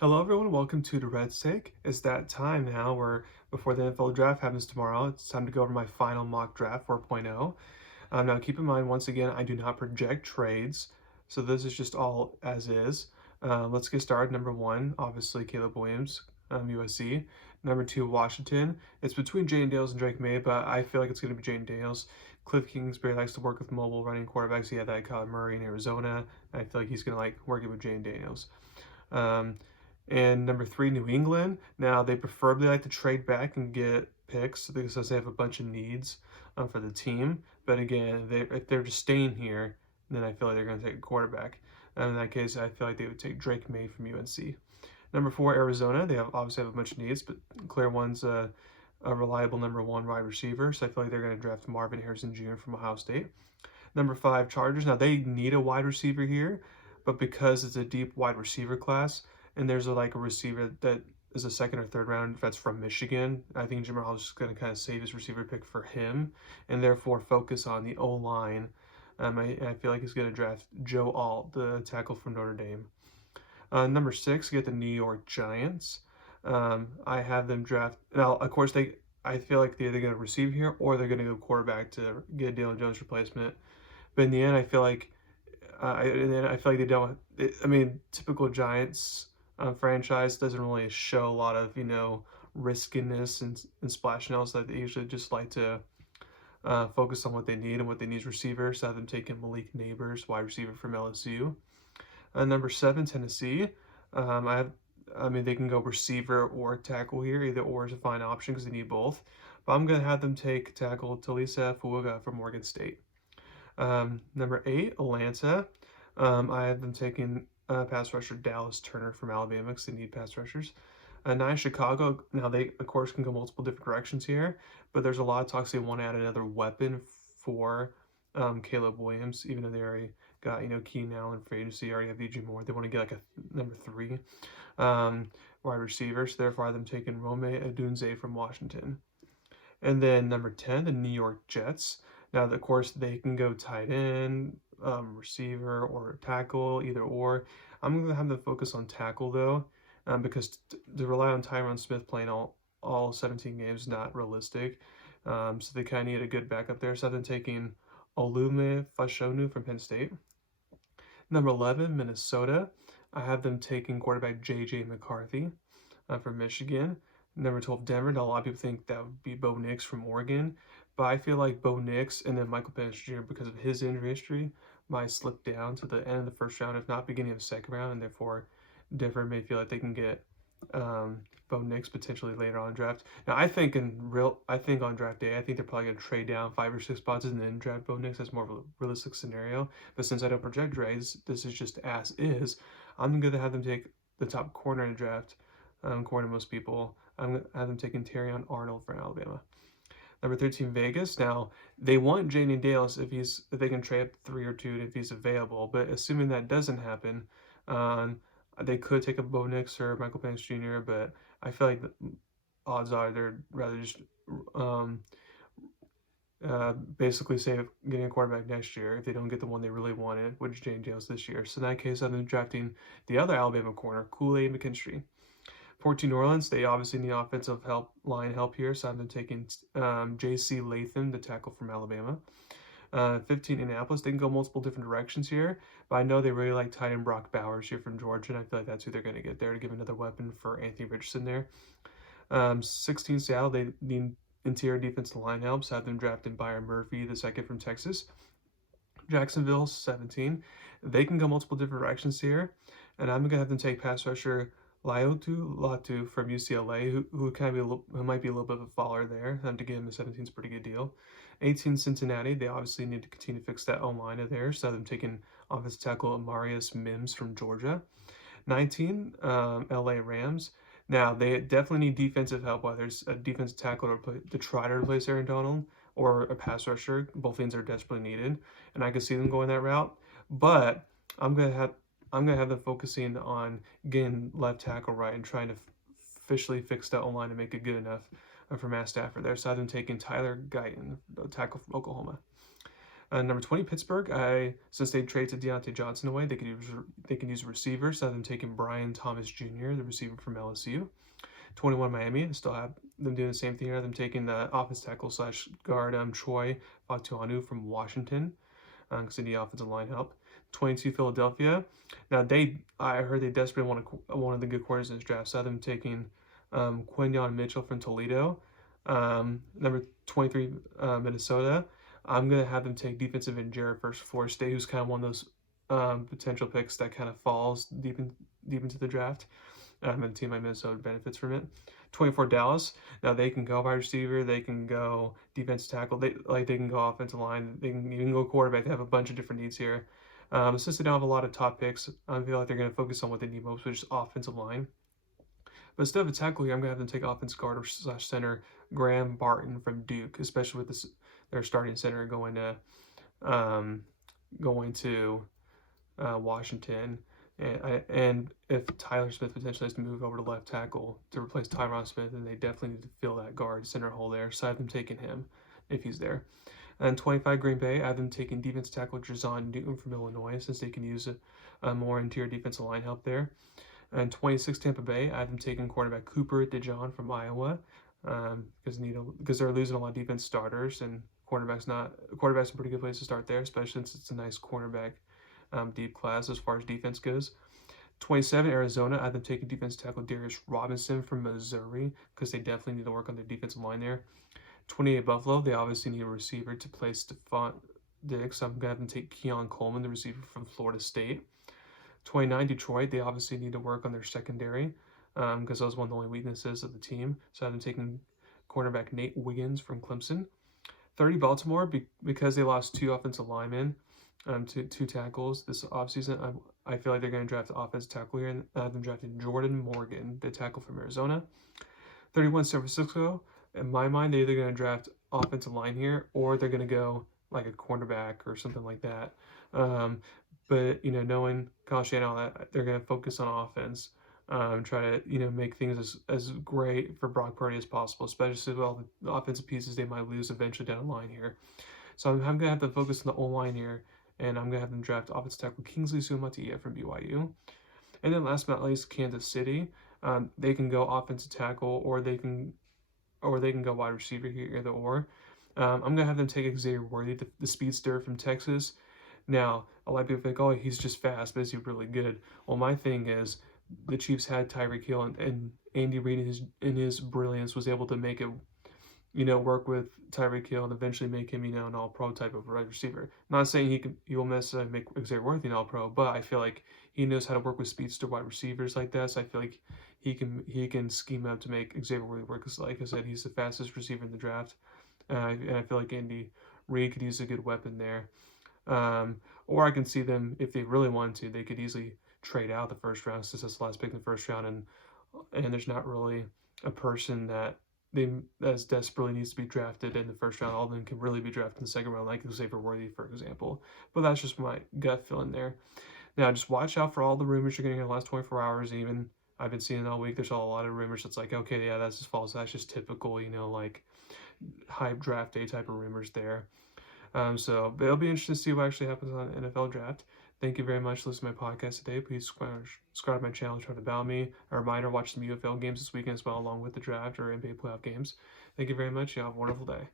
Hello, everyone. Welcome to Durrett's Take. It's that time now where before the NFL draft happens tomorrow, it's time to go over my final mock draft 4.0. Now, keep in mind, once again, I do not project trades, so this is just all as is. Let's get started. Number one, obviously, Caleb Williams, USC. Number two, Washington. It's between Jane Dales and Drake May, but I feel like it's going to be Jane Dales. Cliff Kingsbury likes to work with mobile running quarterbacks. He had that Kyler Murray in Arizona. I feel like he's going to like working with Jane Daniels. Um, and number three, New England. Now, they preferably like to trade back and get picks because they have a bunch of needs for the team. But again, if they're just staying here, then I feel like they're going to take a quarterback. And in that case, I feel like they would take Drake May from UNC. Number four, Arizona. They obviously have a bunch of needs, but clear one's a reliable number one wide receiver. So I feel like they're going to draft Marvin Harrison Jr. from Ohio State. Number five, Chargers. Now they need a wide receiver here, but because it's a deep wide receiver class, and there's a receiver that is a second or third round that's from Michigan, I think Jim Harbaugh is just going to kind of save his receiver pick for him, and therefore focus on the O line. I feel like he's going to draft Joe Alt, the tackle from Notre Dame. Number six, you get the New York Giants. I have them draft. Now, of course, I feel like they're either going to receive here or they're going to go quarterback to get a Daniel Jones replacement. But in the end, I feel like they don't. Typical Giants franchise doesn't really show a lot of riskiness and splashing else. That they usually just like to focus on what they need, and what they need is receivers. So I have them taking Malik Neighbors, wide receiver from LSU. Number seven, Tennessee. Um, I have. They can go receiver or tackle here. Either or is a fine option because they need both. But I'm gonna have them take tackle Talisa Fuga from Morgan State. Number eight, Atlanta. I have them taking pass rusher Dallas Turner from Alabama because they need pass rushers. Nine, Chicago. Now they, of course, can go multiple different directions here, but there's a lot of talks they want to add another weapon for Caleb Williams, even though they already got Keenan Allen free agency, already have DJ Moore. They want to get like a number three wide receiver, so therefore I have them taking Rome Odunze from Washington. And then number 10, the New York Jets. Now, of course, they can go tight end, receiver, or tackle, either or. I'm going to have them focus on tackle, though, because to rely on Tyron Smith playing all 17 games is not realistic. So they kind of need a good backup there. So I've been taking Olume Fashanu from Penn State. Number 11, Minnesota. I have them taking quarterback J.J. McCarthy from Michigan. Number 12, Denver. Now, a lot of people think that would be Bo Nix from Oregon, but I feel like Bo Nix and then Michael Penix Jr., because of his injury history, might slip down to the end of the first round, if not beginning of the second round, and therefore Denver may feel like they can get Bo Nix potentially later on in draft. Now, I think on draft day, I think they're probably going to trade down 5 or 6 spots and then draft Bo Nix. That's more of a realistic scenario. But since I don't project trades, this is just as is. I'm going to have them take the top corner in the draft, according to most people. I'm going to have them taking Terrion Arnold from Alabama. Number 13, Vegas. Now, they want Jane Dales if they can trade up 3 or 2 if he's available. But assuming that doesn't happen, they could take a Bo Nix or Michael Penix Jr., but I feel like the odds are they're rather just basically say getting a quarterback next year if they don't get the one they really wanted, which is Jane Dales this year. So in that case, I've been drafting the other Alabama corner, Kool-Aid McKinstry. 14, New Orleans, they obviously need offensive line help here, so I've been taking J.C. Latham, the tackle from Alabama. 15, Indianapolis, they can go multiple different directions here, but I know they really like tight end Brock Bowers here from Georgia, and I feel like that's who they're going to get there to give another weapon for Anthony Richardson there. 16, Seattle, they need interior defensive line help, so I have them drafting Byron Murphy, the second from Texas. Jacksonville, 17, they can go multiple different directions here, and I'm going to have them take pass rusher Latu from UCLA, who might be a little bit of a faller there. To give him the 17 is a pretty good deal. 18, Cincinnati. They obviously need to continue to fix that O-line of theirs. So I'm taking offensive tackle Amarius Mims from Georgia. 19, LA Rams. Now, they definitely need defensive help, whether it's a defensive tackle to try to replace Aaron Donald or a pass rusher. Both things are desperately needed, and I can see them going that route. But I'm going to have them focusing on getting left tackle right and trying to officially fix that O-line to make it good enough for Matt Stafford there. So I've been taking Tyler Guyton, the tackle from Oklahoma. Number 20, Pittsburgh. Since they traded Deontay Johnson away, they can use a receiver. So I'm taking Brian Thomas Jr., the receiver from LSU. 21, Miami. I still have them doing the same thing here. Them taking the offense tackle slash guard Troy Fatuanu from Washington because they need offensive line help. 22, Philadelphia. Now I heard they desperately want one of the good corners in this draft. So I'm taking Quinyon Mitchell from Toledo. Number 23, Minnesota. I'm gonna have them take defensive end Jared versus Florida State, who's kind of one of those potential picks that kind of falls deep into the draft. And the team like Minnesota benefits from it. 24, Dallas. Now they can go wide receiver, they can go defensive tackle, they can go offensive line, they can even go quarterback. They have a bunch of different needs here. Since they don't have a lot of top picks, I feel like they're going to focus on what they need most, which is offensive line. But instead of a tackle here, I'm going to have them take offense guard or slash center Graham Barton from Duke, especially with their starting center going to Washington. And if Tyler Smith potentially has to move over to left tackle to replace Tyron Smith, then they definitely need to fill that guard center hole there. So I have them taking him if he's there. And 25, Green Bay, I have them taking defense tackle Jazon Newton from Illinois, since they can use a more interior defensive line help there. And 26, Tampa Bay, I have them taking quarterback Cooper DeJean from Iowa because they're losing a lot of defense starters, and quarterback's a pretty good place to start there, especially since it's a nice cornerback deep class as far as defense goes. 27, Arizona, I have them taking defense tackle Darius Robinson from Missouri because they definitely need to work on their defensive line there. 28, Buffalo, they obviously need a receiver to play Stephon Diggs, so I'm going to have them take Keon Coleman, the receiver from Florida State. 29, Detroit, they obviously need to work on their secondary because that was one of the only weaknesses of the team. So I have them taking cornerback Nate Wiggins from Clemson. 30, Baltimore, because they lost two offensive linemen, two tackles this offseason, I feel like they're going to draft the offensive tackle here, and I have them drafting Jordan Morgan, the tackle from Arizona. 31, San Francisco. In my mind, they're either going to draft offensive line here, or they're going to go like a cornerback or something like that. But knowing Kyle Shanahan, they're going to focus on offense, try to make things as great for Brock Purdy as possible, especially with all the offensive pieces they might lose eventually down the line here. So I'm going to have to focus on the O-line here, and I'm going to have them draft offensive tackle Kingsley Suamataia from BYU. And then last but not least, Kansas City. They can go offensive tackle, or they can go wide receiver here, either or. I'm going to have them take Xavier Worthy, the speedster from Texas. Now, a lot of people think, oh, he's just fast, but is he really good? Well, my thing is, the Chiefs had Tyreek Hill, and Andy Reid in his brilliance was able to make it, work with Tyreek Hill and eventually make him, an all-pro type of wide receiver. Not saying he will necessarily make Xavier Worthy an all-pro, but I feel like he knows how to work with speedster wide receivers like that. So I feel like he can scheme up to make Xavier Worthy work. Because, like I said, he's the fastest receiver in the draft, and I feel like Andy Reid could use a good weapon there. Or I can see them, if they really want to, they could easily trade out the first round since that's the last pick in the first round, and there's not really a person that desperately needs to be drafted in the first round. All of them can really be drafted in the second round, like Xavier Worthy, for example. But that's just my gut feeling there. Now, just watch out for all the rumors you're getting in the last 24 hours. Even I've been seeing all week. There's a lot of rumors. It's like, okay, yeah, that's just false. That's just typical, like hype draft day type of rumors there. So it'll be interesting to see what actually happens on the NFL draft. Thank you very much for listening to my podcast today. Please subscribe to my channel, try to about me. A reminder, watch some UFL games this weekend as well, along with the draft or NBA playoff games. Thank you very much. You have a wonderful day.